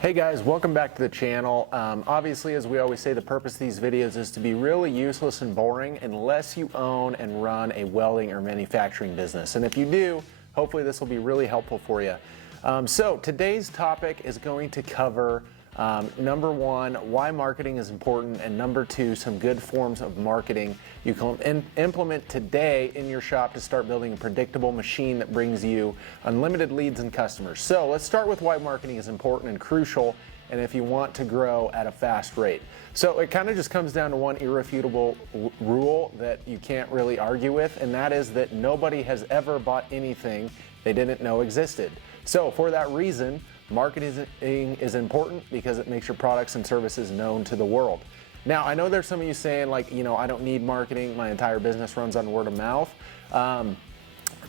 Hey guys, welcome back to the channel. Obviously, as we always say, the purpose of these videos is to be really useless and boring unless you own and run a welding or manufacturing business. And if you do, hopefully this will be really helpful for you. So today's topic is going to cover number one, why marketing is important, and number two, some good forms of marketing you can implement today in your shop to start building a predictable machine that brings you unlimited leads and customers. So let's start with why marketing is important and crucial, and if you want to grow at a fast rate. So it kind of just comes down to one irrefutable rule that you can't really argue with, and that is that nobody has ever bought anything they didn't know existed. So for that reason, marketing is important because it makes your products and services known to the world. Now, I know there's some of you saying like, I don't need marketing. My entire business runs on word of mouth.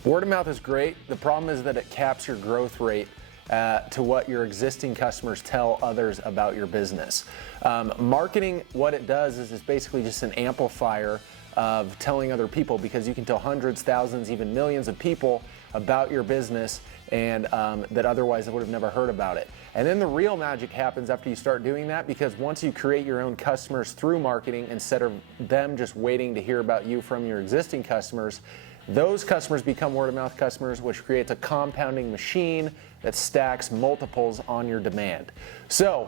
Word of mouth is great. The problem is that it caps your growth rate to what your existing customers tell others about your business. Marketing, what it does is it's basically just an amplifier of telling other people, because you can tell hundreds, thousands, even millions of people about your business and that otherwise I would have never heard about it. And then the real magic happens after you start doing that, because once you create your own customers through marketing, instead of them just waiting to hear about you from your existing customers, those customers become word of mouth customers, which creates a compounding machine that stacks multiples on your demand. So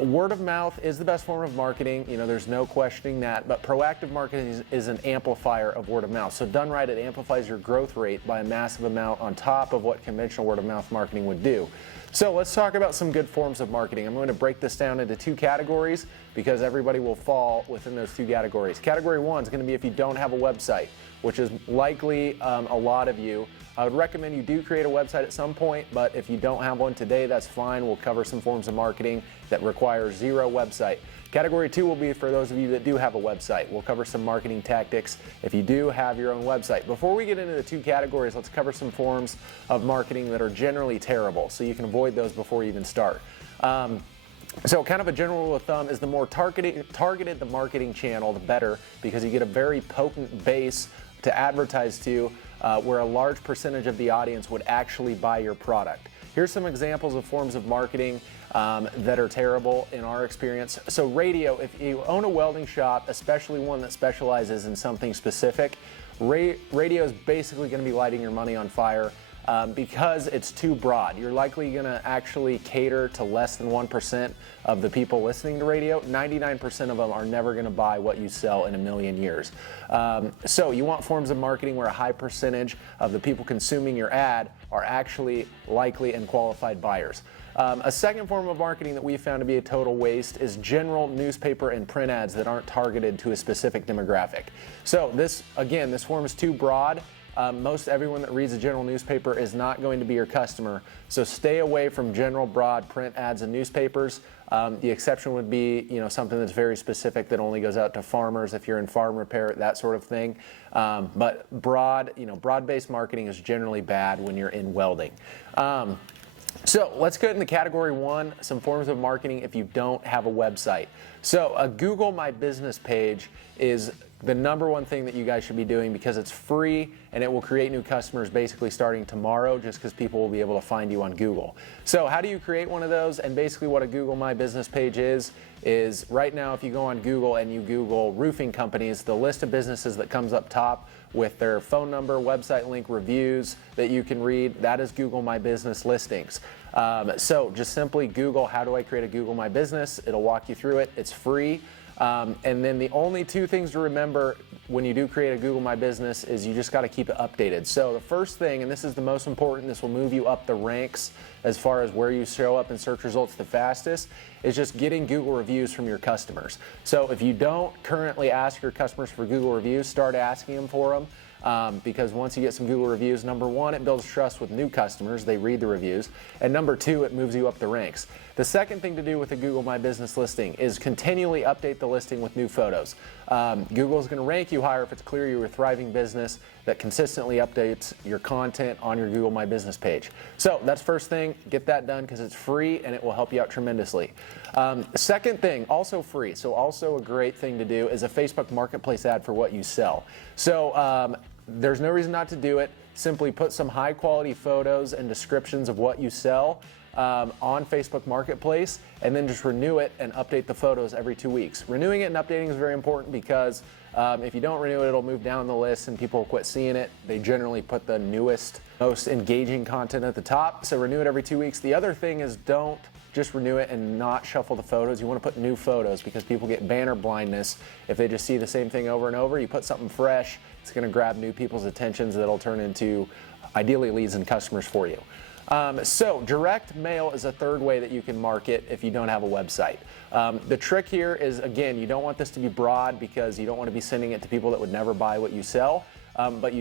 word of mouth is the best form of marketing. There's no questioning that, but proactive marketing is an amplifier of word of mouth. So done right, it amplifies your growth rate by a massive amount on top of what conventional word of mouth marketing would do. So let's talk about some good forms of marketing. I'm going to break this down into two categories because everybody will fall within those two categories. Category one is going to be if you don't have a website, which is likely a lot of you. I would recommend you do create a website at some point, but if you don't have one today, that's fine. We'll cover some forms of marketing that require zero website. Category two will be for those of you that do have a website. We'll cover some marketing tactics if you do have your own website. Before we get into the two categories, let's cover some forms of marketing that are generally terrible, so you can avoid those before you even start. So kind of a general rule of thumb is the more targeted the marketing channel, the better, because you get a very potent base to advertise to, where a large percentage of the audience would actually buy your product. Here's some examples of forms of marketing that are terrible in our experience. So radio, if you own a welding shop, especially one that specializes in something specific, radio is basically going to be lighting your money on fire. Because it's too broad. You're likely going to actually cater to less than 1% of the people listening to radio. 99% of them are never going to buy what you sell in a million years. So you want forms of marketing where a high percentage of the people consuming your ad are actually likely and qualified buyers. A second form of marketing that we found to be a total waste is general newspaper and print ads that aren't targeted to a specific demographic. So this form is too broad. Most everyone that reads a general newspaper is not going to be your customer, so stay away from general broad print ads and newspapers. The exception would be something that's very specific that only goes out to farmers if you're in farm repair, that sort of thing. But broad-based marketing is generally bad when you're in welding. So let's go into category one, some forms of marketing if you don't have a website. So a Google My Business page is the number one thing that you guys should be doing, because it's free and it will create new customers basically starting tomorrow, just because people will be able to find you on Google. So how do you create one of those? And basically what a Google My Business page is right now, if you go on Google and you Google roofing companies, the list of businesses that comes up top with their phone number, website link, reviews that you can read, that is Google My Business listings. So just simply Google, how do I create a Google My Business? It'll walk you through it. It's free. And then the only two things to remember when you do create a Google My Business is you just got to keep it updated. So the first thing, and this is the most important, this will move you up the ranks as far as where you show up in search results the fastest, is just getting Google reviews from your customers. So if you don't currently ask your customers for Google reviews, start asking them for them. Because once you get some Google reviews, number one, it builds trust with new customers. They read the reviews. And number two, it moves you up the ranks. The second thing to do with a Google My Business listing is continually update the listing with new photos. Google is going to rank you higher if it's clear you're a thriving business that consistently updates your content on your Google My Business page. So that's first thing, get that done because it's free and it will help you out tremendously. Second thing, also free, so also a great thing to do is a Facebook Marketplace ad for what you sell. So there's no reason not to do it. simply put some high quality photos and descriptions of what you sell on Facebook Marketplace, and then just renew it and update the photos every 2 weeks. Renewing it and updating is very important because if you don't renew it, it'll move down the list and people will quit seeing it. They generally put the newest, most engaging content at the top, so renew it every 2 weeks. The other thing is, don't just renew it and not shuffle the photos. You want to put new photos because people get banner blindness if they just see the same thing over and over. You put something fresh, it's going to grab new people's attentions that'll turn into ideally leads and customers for you. So direct mail is a third way that you can market if you don't have a website. The trick here is, again, you don't want this to be broad because you don't want to be sending it to people that would never buy what you sell. But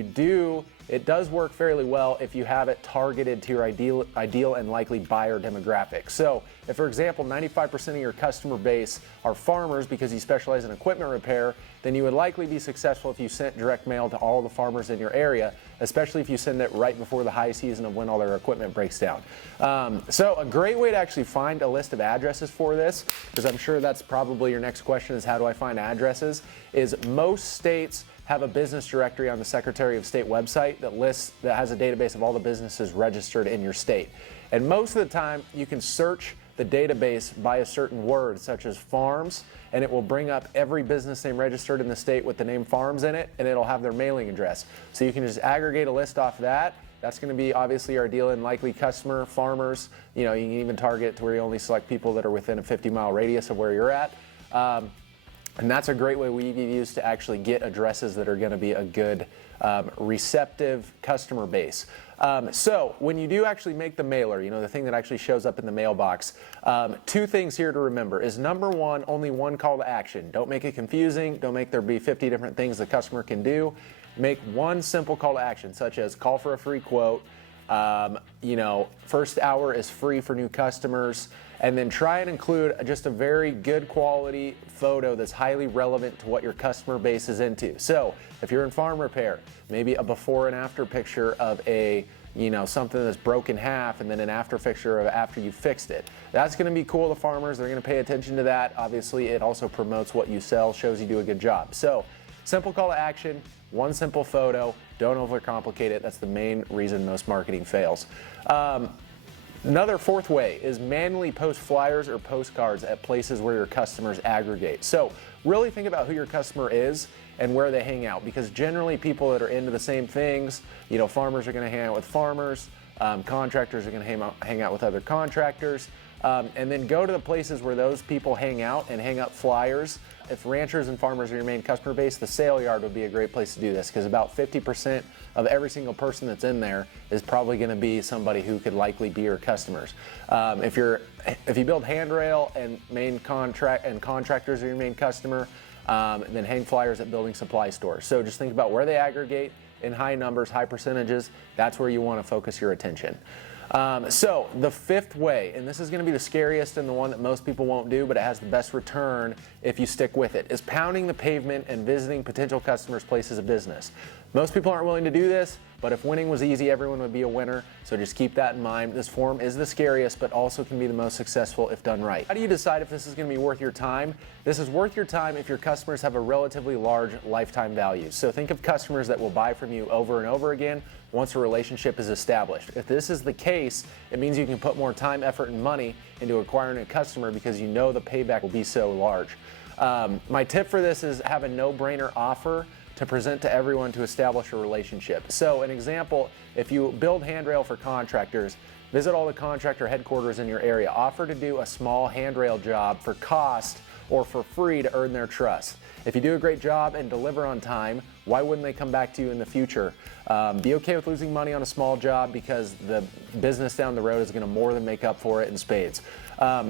it does work fairly well if you have it targeted to your ideal and likely buyer demographic. So if, for example, 95% of your customer base are farmers because you specialize in equipment repair, then you would likely be successful if you sent direct mail to all the farmers in your area, especially if you send it right before the high season of when all their equipment breaks down. So a great way to actually find a list of addresses for this, because I'm sure that's probably your next question is, how do I find addresses, is most states have a business directory on the Secretary of State website that has a database of all the businesses registered in your state. And most of the time, you can search the database by a certain word, such as farms, and it will bring up every business name registered in the state with the name farms in it, and it'll have their mailing address. So you can just aggregate a list off that. That's going to be obviously our ideal and likely customer, farmers. You can even target to where you only select people that are within a 50-mile radius of where you're at. And that's a great way we use to actually get addresses that are going to be a good receptive customer base. So when you do actually make the mailer, the thing that actually shows up in the mailbox, two things here to remember is, number one, only one call to action. Don't make it confusing. Don't make there be 50 different things the customer can do. Make one simple call to action, such as call for a free quote. First hour is free for new customers. And then try and include just a very good quality photo that's highly relevant to what your customer base is into. So if you're in farm repair, maybe a before and after picture of something that's broke in half, and then an after picture of after you fixed it. That's going to be cool to farmers. They're going to pay attention to that. Obviously, it also promotes what you sell, shows you do a good job. So simple call to action, one simple photo, don't overcomplicate it. That's the main reason most marketing fails. Another fourth way is manually post flyers or postcards at places where your customers aggregate. So really think about who your customer is and where they hang out, because generally people that are into the same things, farmers are going to hang out with farmers, contractors are going to hang out with other contractors, and then go to the places where those people hang out and hang up flyers. If ranchers and farmers are your main customer base, the sale yard would be a great place to do this, because about 50% of every single person that's in there is probably going to be somebody who could likely be your customers. If you build handrail and contractors are your main customer, then hang flyers at building supply stores. So just think about where they aggregate in high numbers, high percentages. That's where you want to focus your attention. So the fifth way, and this is going to be the scariest and the one that most people won't do, but it has the best return if you stick with it, is pounding the pavement and visiting potential customers' places of business. Most people aren't willing to do this, but if winning was easy, everyone would be a winner. So just keep that in mind. This form is the scariest, but also can be the most successful if done right. How do you decide if this is going to be worth your time? This is worth your time if your customers have a relatively large lifetime value. So think of customers that will buy from you over and over again once a relationship is established. If this is the case, it means you can put more time, effort, and money into acquiring a customer because you know the payback will be so large. My tip for this is have a no-brainer offer to present to everyone to establish a relationship. So an example, if you build handrail for contractors, visit all the contractor headquarters in your area. Offer to do a small handrail job for cost or for free to earn their trust. If you do a great job and deliver on time, why wouldn't they come back to you in the future? Be okay with losing money on a small job because the business down the road is going to more than make up for it in spades.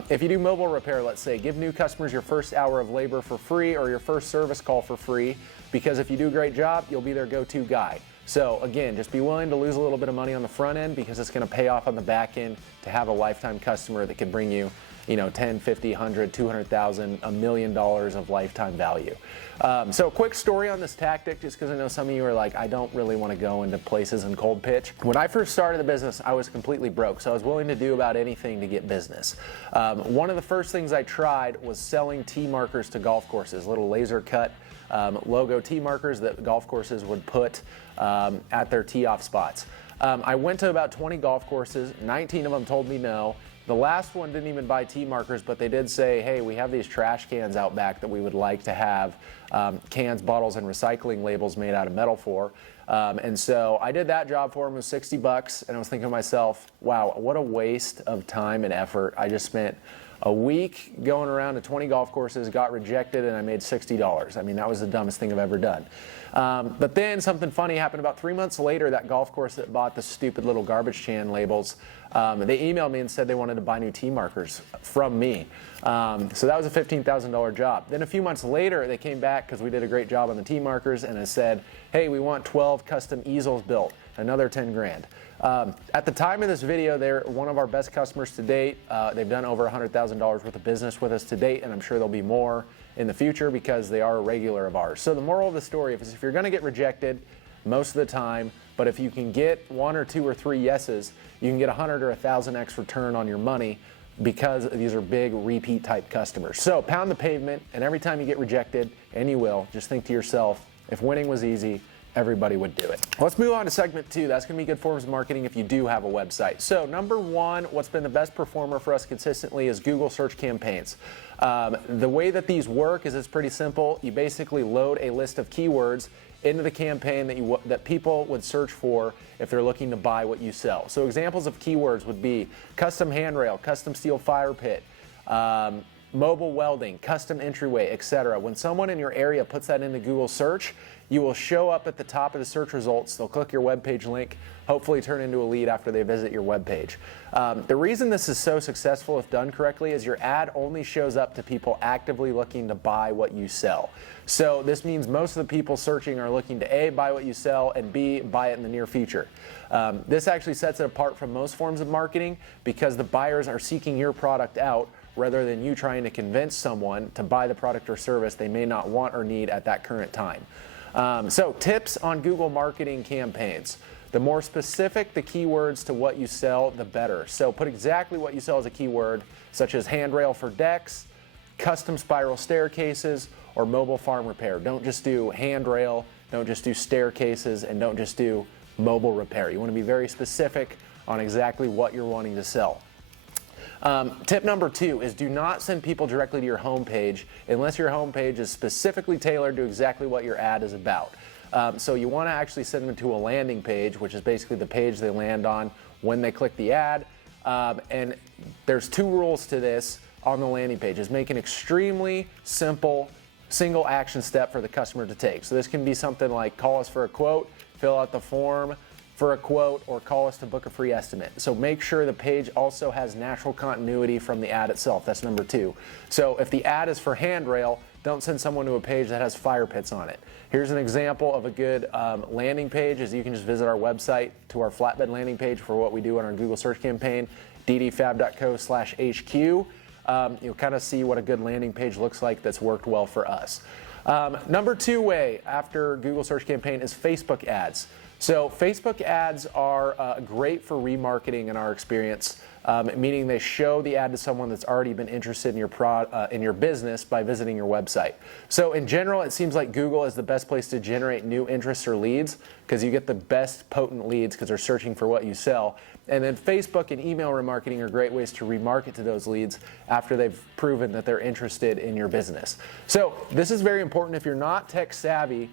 If you do mobile repair, let's say, give new customers your first hour of labor for free or your first service call for free, because if you do a great job, you'll be their go-to guy. So again, just be willing to lose a little bit of money on the front end because it's going to pay off on the back end to have a lifetime customer that can bring you, 10, 50, 100, 200,000, $1 million of lifetime value. So quick story on this tactic, just because I know some of you are like, I don't really want to go into places in cold pitch. When I first started the business, I was completely broke, so I was willing to do about anything to get business. One of the first things I tried was selling tee markers to golf courses, little laser cut logo tee markers that golf courses would put at their tee off spots. I went to about 20 golf courses, 19 of them told me no. The last one didn't even buy tee markers, but they did say, hey, we have these trash cans out back that we would like to have cans, bottles, and recycling labels made out of metal for. And so I did that job for them. It was $60, and I was thinking to myself, wow, what a waste of time and effort. I just spent a week going around to 20 golf courses, got rejected, and I made $60. I mean, that was the dumbest thing I've ever done. But then something funny happened about 3 months later. That golf course that bought the stupid little garbage can labels, they emailed me and said they wanted to buy new tee markers from me. So that was a $15,000 job. Then a few months later, they came back because we did a great job on the tee markers, and they said, hey, we want 12 custom easels built, another 10 grand. At the time of this video, they're one of our best customers to date. They've done over $100,000 worth of business with us to date, and I'm sure there'll be more in the future because they are a regular of ours. So the moral of the story is if you're going to get rejected most of the time, but if you can get 1 or 2 or 3 yeses, you can get 100 or 1,000x return on your money because these are big repeat type customers. So pound the pavement, and every time you get rejected, and you will, just think to yourself, if winning was easy, everybody would do it. Let's move on to segment 2. That's going to be good forms of marketing if you do have a website. So number 1, what's been the best performer for us consistently is Google search campaigns. The way that these work is it's pretty simple. You basically load a list of keywords into the campaign that people would search for if they're looking to buy what you sell. So examples of keywords would be custom handrail, custom steel fire pit, mobile welding, custom entryway, etc. When someone in your area puts that into Google search, you will show up at the top of the search results. They'll click your webpage link, hopefully turn into a lead after they visit your webpage. The reason this is so successful if done correctly is your ad only shows up to people actively looking to buy what you sell. So this means most of the people searching are looking to A, buy what you sell, and B, buy it in the near future. This actually sets it apart from most forms of marketing because the buyers are seeking your product out rather than you trying to convince someone to buy the product or service they may not want or need at that current time. So tips on Google marketing campaigns. The more specific the keywords to what you sell, the better. So put exactly what you sell as a keyword, such as handrail for decks, custom spiral staircases, or mobile farm repair. Don't just do handrail, don't just do staircases, and don't just do mobile repair. You want to be very specific on exactly what you're wanting to sell. Tip number 2 is do not send people directly to your homepage unless your homepage is specifically tailored to exactly what your ad is about. So you want to actually send them to a landing page, which is basically the page they land on when they click the ad. And there's 2 rules to this on the landing page. Is make an extremely simple single action step for the customer to take. So this can be something like call us for a quote, fill out the form for a quote, or call us to book a free estimate. So make sure the page also has natural continuity from the ad itself. That's number 2. So if the ad is for handrail, don't send someone to a page that has fire pits on it. Here's an example of a good landing page is you can just visit our website to our flatbed landing page for what we do on our Google search campaign, ddfab.co/HQ. You'll kind of see what a good landing page looks like that's worked well for us. Number 2 way after Google search campaign is Facebook ads. So Facebook ads are great for remarketing in our experience, meaning they show the ad to someone that's already been interested in your business by visiting your website. So in general, it seems like Google is the best place to generate new interests or leads because you get the best potent leads because they're searching for what you sell. And then Facebook and email remarketing are great ways to remarket to those leads after they've proven that they're interested in your business. So this is very important. If you're not tech savvy,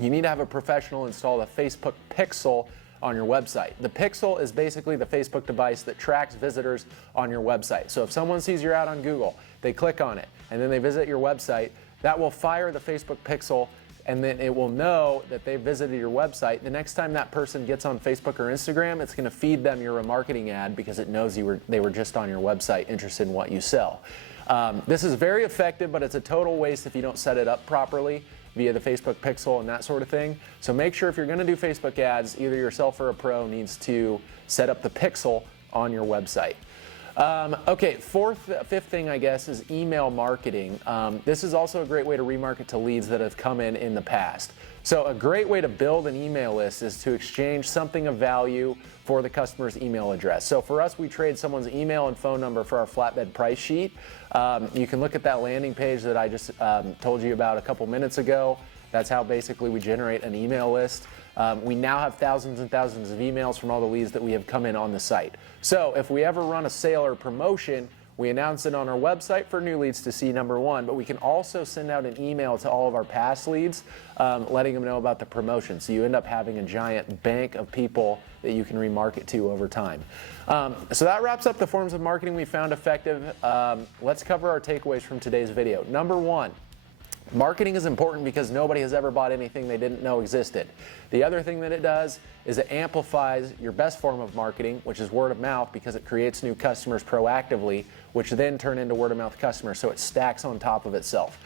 you need to have a professional install the Facebook Pixel on your website. The Pixel is basically the Facebook device that tracks visitors on your website. So if someone sees your ad on Google, they click on it, and then they visit your website, that will fire the Facebook Pixel, and then it will know that they visited your website. The next time that person gets on Facebook or Instagram, it's going to feed them your remarketing ad because it knows they were just on your website interested in what you sell. This is very effective, but it's a total waste if you don't set it up properly via the Facebook Pixel and that sort of thing. So make sure if you're going to do Facebook ads, either yourself or a pro needs to set up the Pixel on your website. Okay, fifth thing, I guess, is email marketing. This is also a great way to remarket to leads that have come in the past. So a great way to build an email list is to exchange something of value for the customer's email address. So for us, we trade someone's email and phone number for our flatbed price sheet. You can look at that landing page that I just told you about a couple minutes ago. That's how basically we generate an email list. We now have thousands and thousands of emails from all the leads that we have come in on the site. So if we ever run a sale or promotion, we announce it on our website for new leads to see, number one, but we can also send out an email to all of our past leads, letting them know about the promotion. So you end up having a giant bank of people that you can remarket to over time. So that wraps up the forms of marketing we found effective. Let's cover our takeaways from today's video. Number one, marketing is important because nobody has ever bought anything they didn't know existed. The other thing that it does is it amplifies your best form of marketing, which is word of mouth, because it creates new customers proactively, which then turn into word of mouth customers, so it stacks on top of itself.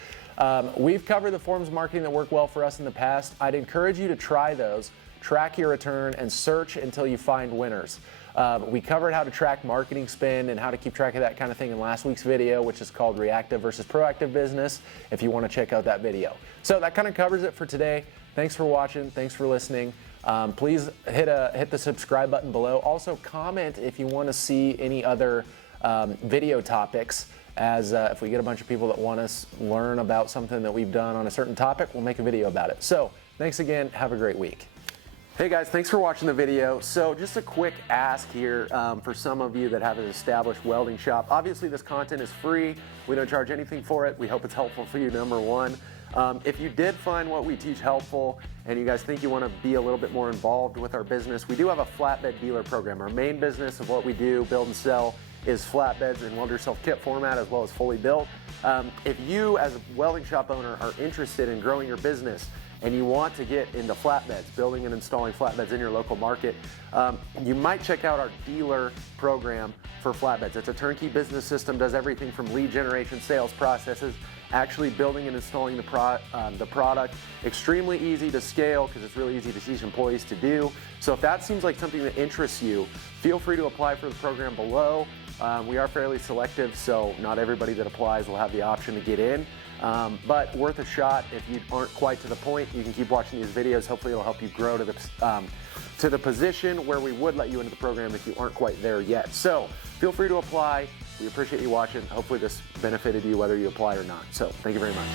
We've covered the forms of marketing that work well for us in the past. I'd encourage you to try those, track your return, and search until you find winners. We covered how to track marketing spend and how to keep track of that kind of thing in last week's video, which is called Reactive versus Proactive Business, if you want to check out that video. So that kind of covers it for today. Thanks for watching. Thanks for listening. Please hit the subscribe button below. Also comment if you want to see any other video topics, as if we get a bunch of people that want us to learn about something that we've done on a certain topic, we'll make a video about it. So thanks again. Have a great week. Hey guys, thanks for watching the video. So just a quick ask here for some of you that have an established welding shop. Obviously this content is free. We don't charge anything for it. We hope it's helpful for you, number one. If you did find what we teach helpful and you guys think you want to be a little bit more involved with our business, we do have a flatbed dealer program. Our main business of what we do, build and sell, is flatbeds in weld yourself kit format as well as fully built. If you as a welding shop owner are interested in growing your business and you want to get into flatbeds, building and installing flatbeds in your local market, you might check out our dealer program for flatbeds. It's a turnkey business system, does everything from lead generation, sales processes, actually building and installing the product. Extremely easy to scale because it's really easy to teach employees to do. So if that seems like something that interests you, feel free to apply for the program below. We are fairly selective, so not everybody that applies will have the option to get in. But worth a shot. If you aren't quite to the point, you can keep watching these videos. Hopefully it'll help you grow to the position where we would let you into the program if you aren't quite there yet. So feel free to apply. We appreciate you watching. Hopefully this benefited you whether you apply or not. So thank you very much.